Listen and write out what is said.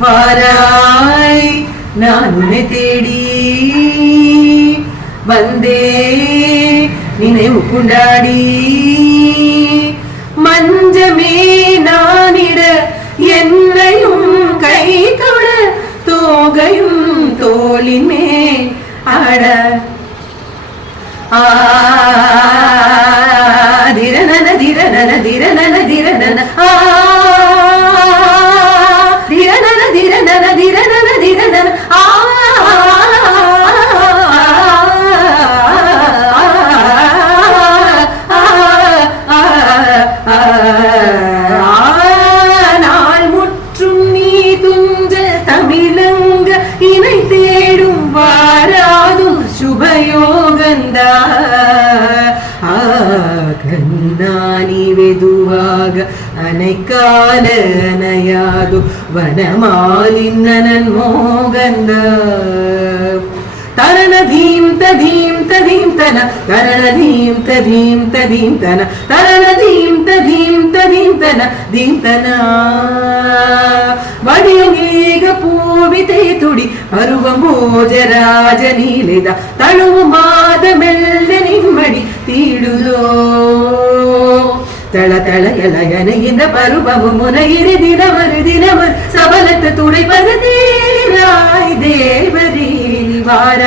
வாராய் நான் உன்னை தேடி வந்தே நினைவு கொண்டாடி மஞ்சமே நானிட என்னையும் கை தொட தோகையும் தோளின்மே ஆட திரனன திரனன திரனன திரனன திரனன திரனன திரனன திரனன நாள் முற்றும் நீ துஞ்ச தமிழங்க இணை தேடும் வாராதும் சுபயோகந்தா கண்ணானி வெதுவாக அனைக்கால அனையாது வனமாலின்னன் மோகந்த தரண தீம் ததீம் ததீம் தன தரண தீம் ததீம் ததீம் தன தரண தீம் ததீம் ததீம் தன தீம் தன வடியேக பூவிதை துடி பருவம் ಭೋಜರಾಜ ನೀಲಿದ ತಳುವು ಮಾದ ಮೆಲ್ಲೆ ನಿಮ್ಮಡಿ ತೀಡುದೋ ತಳ ತಳ ಎಲಯನಗಿಂದ ಪರುಬವು ಮುನಗಿರಿ ದಿನಮರು ಸಬಲತ ತುಡಿಪದ ತೀರಾಯ್ ದೇವರಿ ವಾರ